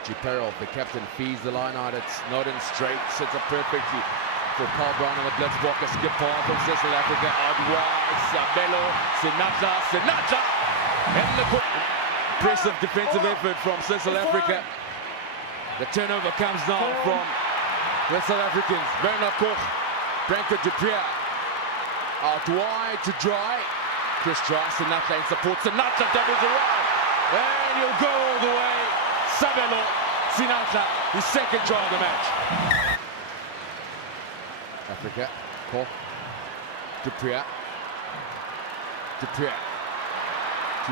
Richie Perrell, the captain, feeds the line out. It's not in straight, sets up perfectly for Carl Brown on the blitz block. A skip pass from South Africa out wide. Sabelo, Sinatla, and the impressive defensive effort from South Africa. The turnover comes now from the South Africans. Bernard Koch, Branko Duprier out wide to Dry. Chris Dry, Sinatla in support. Sinatla doubles around, and he'll go all the way. Sabelo, Sinatla, his second try of the match. Africa, Koch, Duprier to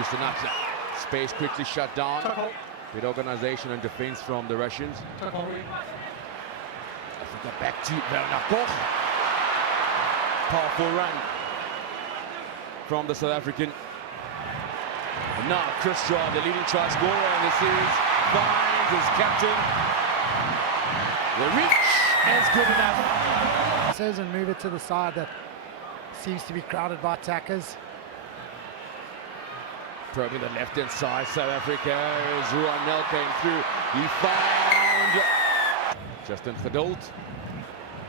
Sinatla. Space quickly shut down. Good organization and defense from the Russians. Africa back to Bernard Koch. Powerful run from the South African. And now Chris Dry, the leading try scorer in the series, finds his captain. The reach is good enough. Says and move it to the side that seems to be crowded by attackers. Probing the left-hand side, South Africa, as Ruanel came through. He found Justin Geduld.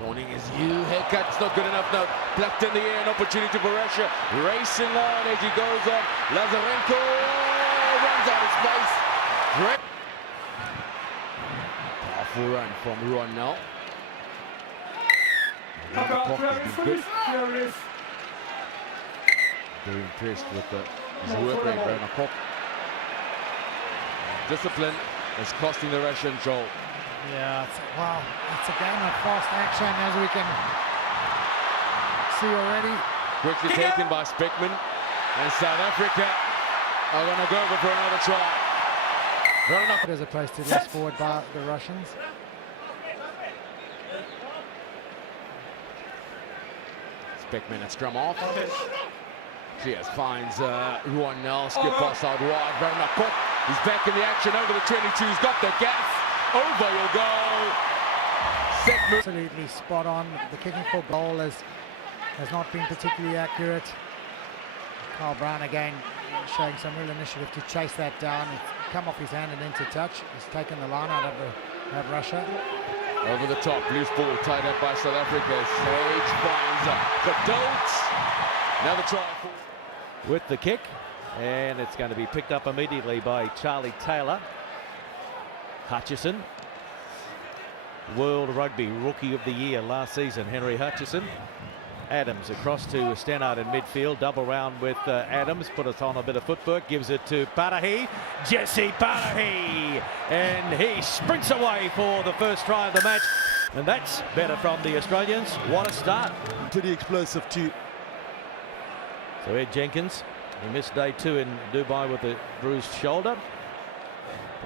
Warning is you. Haircut's not good enough now. Plucked in the air, an opportunity for Russia. Racing on as he goes on. Lazarenko runs out of space. Great. Powerful run from Ruanel. Good. Very impressed with his work rate, Bernard Koch. Discipline is costing the Russian Joel. Yeah, it's a game of fast action, as we can see already. Quickly taken by Speckman, and South Africa are going to go over for another try. As opposed to less forward by the Russians. Speckman at scrum off. Clears, finds Ruanel, skip pass out wide. Bernard Koch, he's back in the action over the 22, he's got the gas. Over you'll go. Set move. Absolutely spot on. The kicking for goal has not been particularly accurate. Carl Brown again showing some real initiative to chase that down. It's come off his hand and into touch. He's taken the line out of Russia. Over the top, loose ball tied up by South Africa. Sage finds Geduld. Another try with the kick, and it's going to be picked up immediately by Charlie Taylor. Hutchison, World Rugby Rookie of the Year last season, Henry Hutchison. Adams across to Stannard in midfield, double round with Adams, put us on a bit of footwork, gives it to Panahi, Jesse Panahi, and he sprints away for the first try of the match, and that's better from the Australians. What a start. Pretty explosive too. So Ed Jenkins, he missed day 2 in Dubai with a bruised shoulder.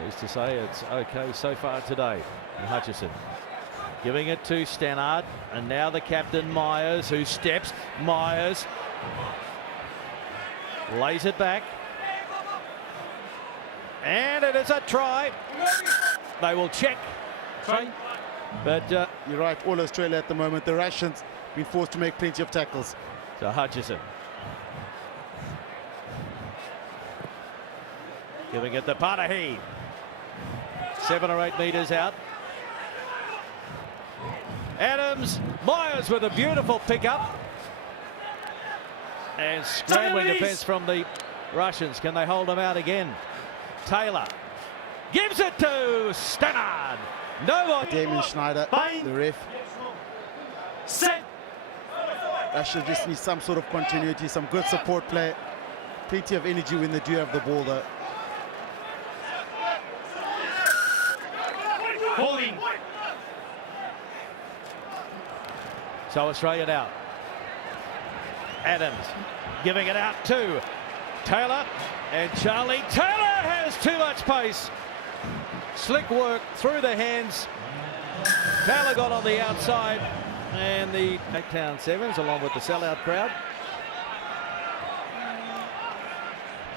Pleased to say it's okay so far today. And Hutchison giving it to Stannard, and now the captain Myers, who steps. Myers lays it back, and it is a try. They will check, but you're right, all Australia at the moment, the Russians been forced to make plenty of tackles. So Hutchison giving it to Panahi, 7 or 8 meters out. Adams, Myers with a beautiful pickup, and scrambling defense from the Russians. Can they hold them out again? Taylor gives it to Stannard. No one. Damien Schneider, the ref. Set. Russia just needs some sort of continuity, some good support play. Plenty of energy when they do have the ball though. Holding. So Australia now. Adams giving it out to Taylor, and Charlie Taylor has too much pace. Slick work through the hands. Taylor got on the outside, and the Town Sevens along with the sellout crowd.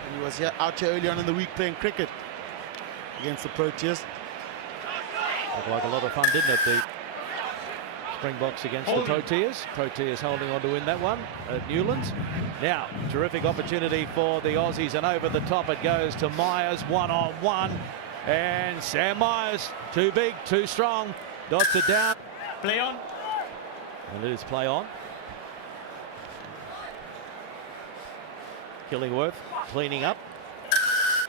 And he was out here early on in the week playing cricket against the Proteas. Looked like a lot of fun, didn't it? The Springboks against the Proteas. Proteas holding on to win that one at Newlands. Now, terrific opportunity for the Aussies, and over the top it goes to Myers, one-on-one. And Sam Myers, too big, too strong, dots it down. Play on. And it is play on. Killingworth cleaning up.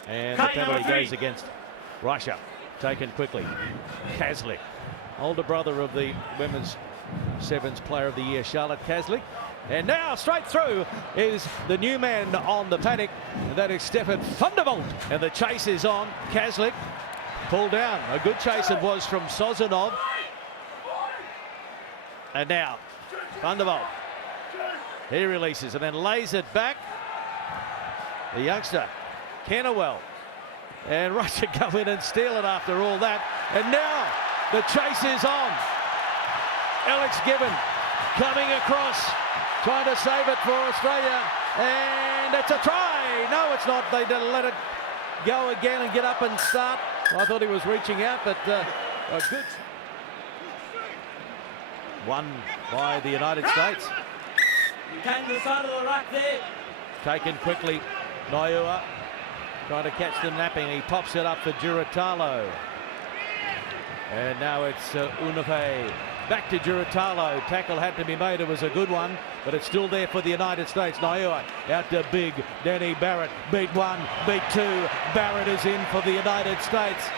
And the penalty goes against Russia. Taken quickly. Kaslik, older brother of the Women's Sevens Player of the Year, Charlotte Kaslik. And now straight through is the new man on the paddock. That is Stefan Thunderbolt. And the chase is on. Kaslik pulled down. A good chase it was from Sozanov. And now Thunderbolt. He releases and then lays it back. The youngster, Kennewell. And Russia go in and steal it after all that. And now the chase is on. Alex Gibbon coming across, trying to save it for Australia. And it's a try. No, it's not. They let it go again and get up and start. I thought he was reaching out, but a good one by the United States. Can the side of the rack there. Taken quickly. Naua trying to catch them napping. He pops it up for Juratalo. And now it's Unafe. Back to Juratalo. Tackle had to be made. It was a good one, but it's still there for the United States. Naua out to big Danny Barrett. Beat one, beat two. Barrett is in for the United States.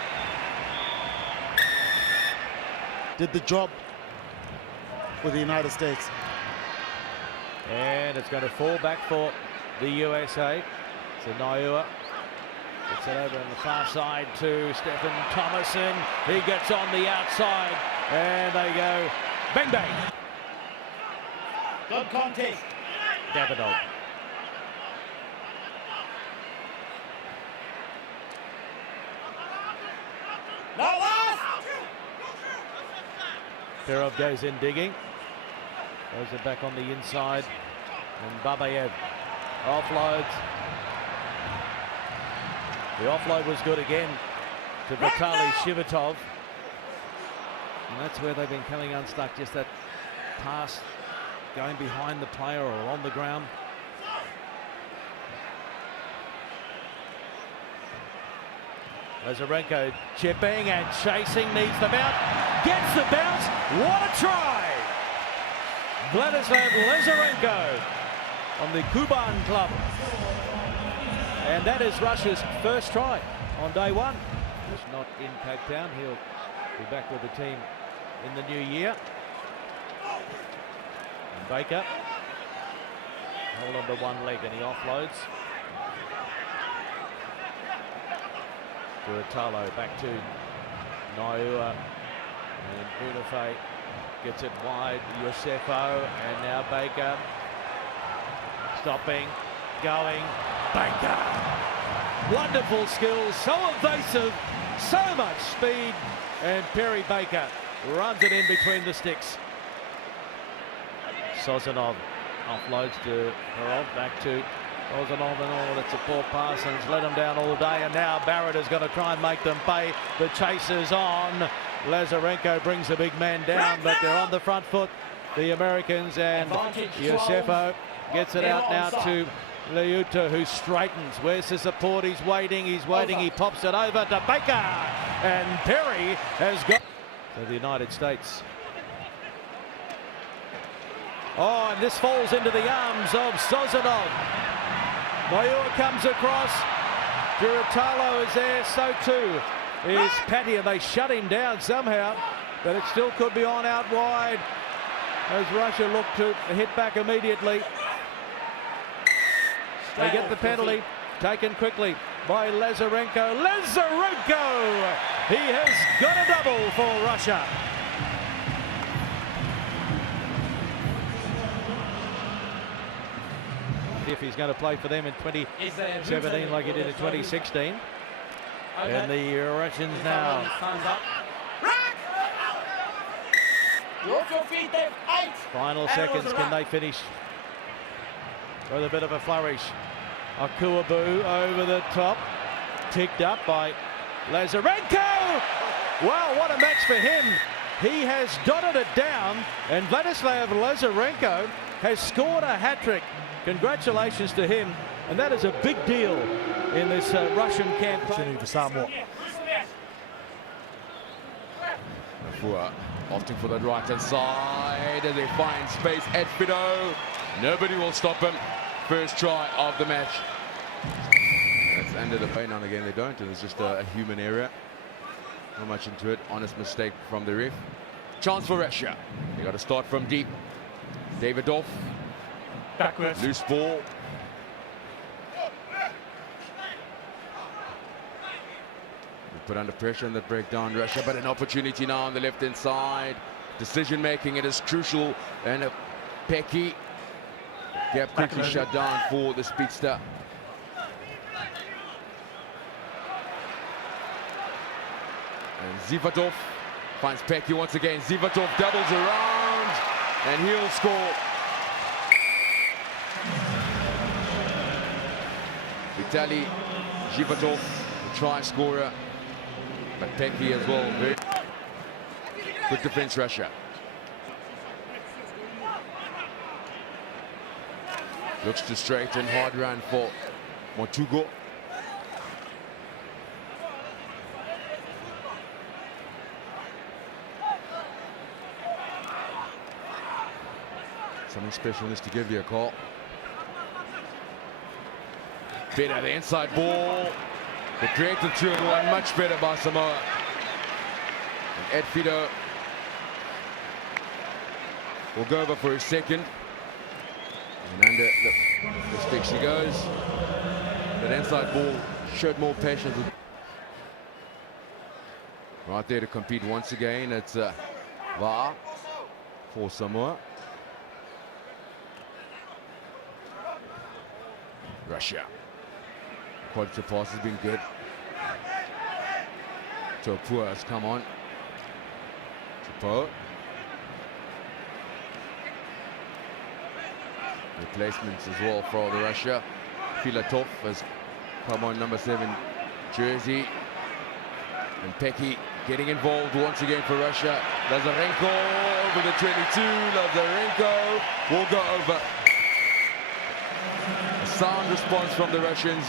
Did the job for the United States. And it's going to fall back for the USA. So Naua gets it over on the far side to Stephen Thomason. He gets on the outside and they go bang bang. Good contest. Davidoff. No last. Perov goes in digging. Goes it back on the inside. And Babayev offloads. The offload was good again to Vitaly Shivatov. And that's where they've been coming unstuck. Just that pass going behind the player or on the ground. Lazarenko chipping and chasing, needs the bounce, gets the bounce. What a try! Vladislav Lazarenko on the Kuban club. And that is Russia's first try on day one. He's not in Pagtown. He'll be back with the team in the new year. And Baker hold on to one leg and he offloads. Duratalo back to Naua. And Unafe gets it wide. Yosefo and now Baker. Stopping, going, Baker. Wonderful skills, so evasive, so much speed. And Perry Baker runs it in between the sticks. Sozanov offloads to Perov, back to Sozanov and all. It's a poor pass and it's let them down all day. And now Barrett is going to try and make them pay. The chase is on. Lazarenko brings the big man down, but they're on the front foot, the Americans, and Yosefo gets it out now to Leuta, who straightens. Where's the support? He's waiting, he pops it over to Baker, and Perry has got to the United States. Oh, and this falls into the arms of Sozanov. Naua comes across. Duratalo is there, so too is Patty, and they shut him down somehow, but it still could be on out wide as Russia look to hit back immediately. They get the penalty, taken quickly by Lazarenko. Lazarenko! He has got a double for Russia. If he's going to play for them in 2017 like he did in 2016. And the Russians now. Final seconds, can they finish with a bit of a flourish? Akuabu over the top, picked up by Lazarenko. Wow, what a match for him. He has dotted it down, and Vladislav Lazarenko has scored a hat-trick. Congratulations to him, and that is a big deal in this Russian campaign. For Samoa. Fua opting for that right-hand side as they find space at Fido. Nobody will stop him. First try of the match. That's under the paint. Now and again they don't, and it's just a human error. Not much into it. Honest mistake from the ref. Chance for Russia. They got to start from deep. Davidoff. Backwards. Loose ball. Put under pressure in the breakdown, Russia, but an opportunity now on the left-hand side. Decision making, it is crucial. And a Pecky. Gap quickly shut down for the speedster. And Zivatov finds Pecky once again. Zivatov doubles around, and he'll score. Vitaly Zivatov, the try scorer. But Pecky as well. Very good defense, Russia. Looks to straighten, hard run for Motugo. Something special in this to give you a call. Better the inside ball. The creative 2-1, much better by Samoa. And Ed Fido will go over for his second. And under the stick she goes. That inside ball showed more patience. Right there to compete once again. It's VAR for Samoa. Russia. Quality pass has been good. Topua has come on. Topo. Replacements as well for the Russia. Filatov has come on, number 7 jersey. And Pecky getting involved once again for Russia. Lazarenko over the 22. Lazarenko will go over. A sound response from the Russians.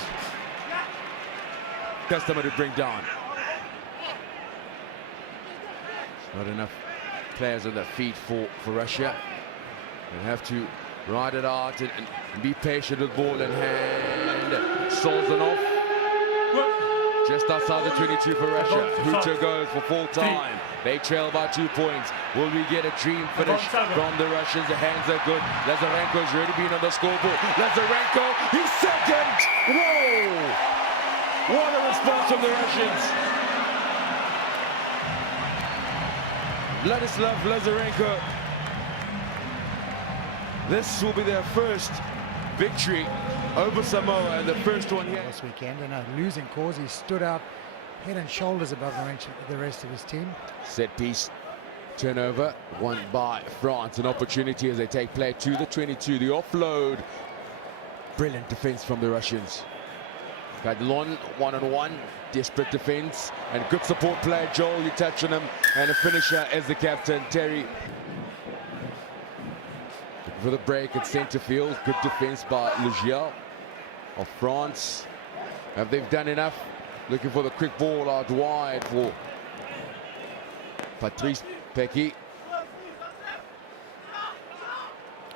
Customer to bring down. Not enough players on their feet for Russia. They have to ride it out and be patient with ball in hand. Solzhenov just outside the 22 for Russia. Huto goes for full time. They trail by 2 points. Will we get a dream finish from the Russians? The hands are good. Lazarenko's already been on the scoreboard. Lazarenko, he's second! Whoa! What a response from the Russians. Vladislav Lazarenko. This will be their first victory over Samoa, and the first one here this weekend. In a losing cause, he stood out head and shoulders above the rest of his team. Set piece turnover won by France. An opportunity as they take play to the 22. The offload. Brilliant defense from the Russians. Cadlon one-on-one, desperate defense and good support play. Joel, you touch on him, and a finisher as the captain, Terry. For the break at centre field, good defense by Lugiel of France. Have they done enough? Looking for the quick ball out wide for Patrice Pecky.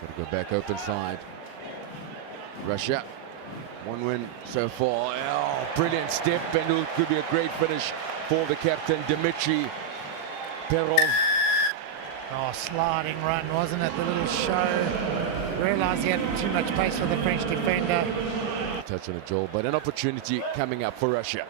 Got to go back open side. Russia. One win so far. Oh, brilliant step, and it could be a great finish for the captain, Dmitry Perov. Oh, sliding run, wasn't it? The little show. Realised he had too much pace for the French defender. Touch on it, Joel, but an opportunity coming up for Russia.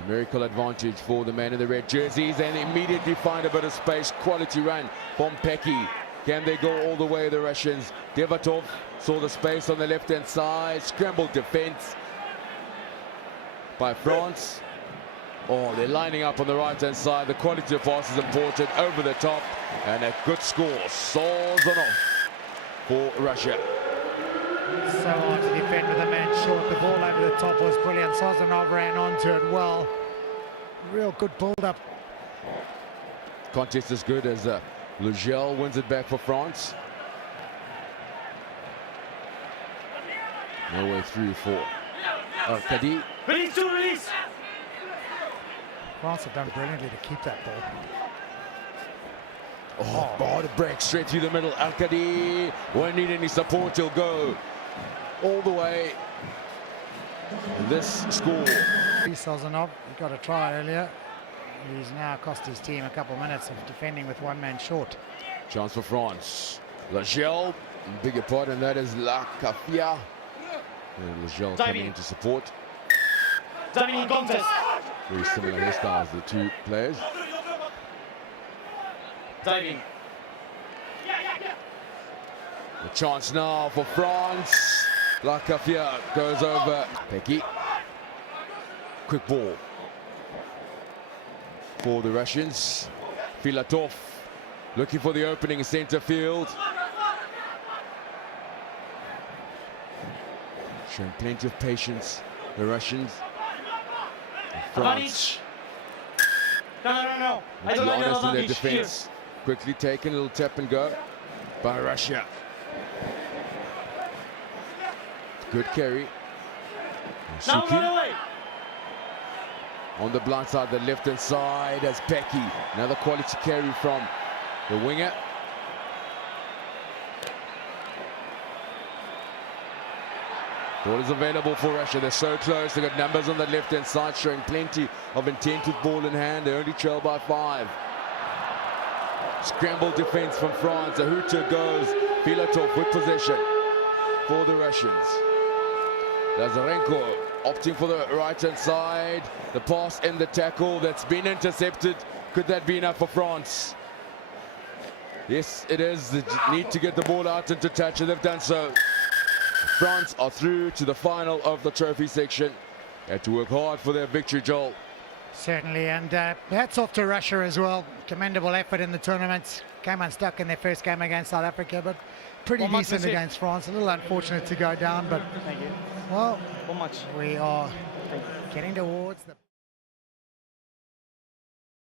Numerical advantage for the man in the red jerseys, and immediately find a bit of space. Quality run from Pecky. Can they go all the way, the Russians? Devatov saw the space on the left-hand side. Scrambled defense by France. Oh, they're lining up on the right-hand side. The quality of pass is important. Over the top, and a good score. Solzhenov for Russia. So hard to defend with a man short. The ball over the top was brilliant. Solzhenov ran onto it well. Real good build-up. Contest is good as Lugiel wins it back for France. No way through for Kadi. Release to release. France have done brilliantly to keep that ball. Oh, ball break straight through the middle. Al-Qadi won't need any support. He'll go all the way. This score. Sozanov, he got a try earlier. He's now cost his team a couple of minutes of defending with one man short. Chance for France. Lagelle, bigger part, and that is La Cafia. And Lagelle coming in to support. Diving contest. Very similar hairstyles, the two players. Diving. A chance now for France. La Cafia goes over. Pecky. Quick ball for the Russians. Filatov looking for the opening in centre field. Showing plenty of patience, the Russians. France. No. I don't Be honest in know their defence. Quickly taken, a little tap and go by Russia. Good carry. Now Suki. run away. On the blind side, the left-hand side as Pecky. Another quality carry from the winger. Ball is available for Russia. They're so close. They've got numbers on the left-hand side showing plenty of intent with ball in hand. They only trail by 5. Scrambled defense from France. Ahuta goes. Filatov with possession for the Russians. Lazarenko opting for the right-hand side. The pass and the tackle that's been intercepted. Could that be enough for France? Yes, it is. They need to get the ball out into touch, and they've done so. France are through to the final of the trophy section. Had to work hard for their victory, Joel. Certainly, and hats off to Russia as well. Commendable effort in the tournament. Came unstuck in their first game against South Africa, but pretty decent against France. A little unfortunate to go down, but Thank you. well, How much? we are getting towards the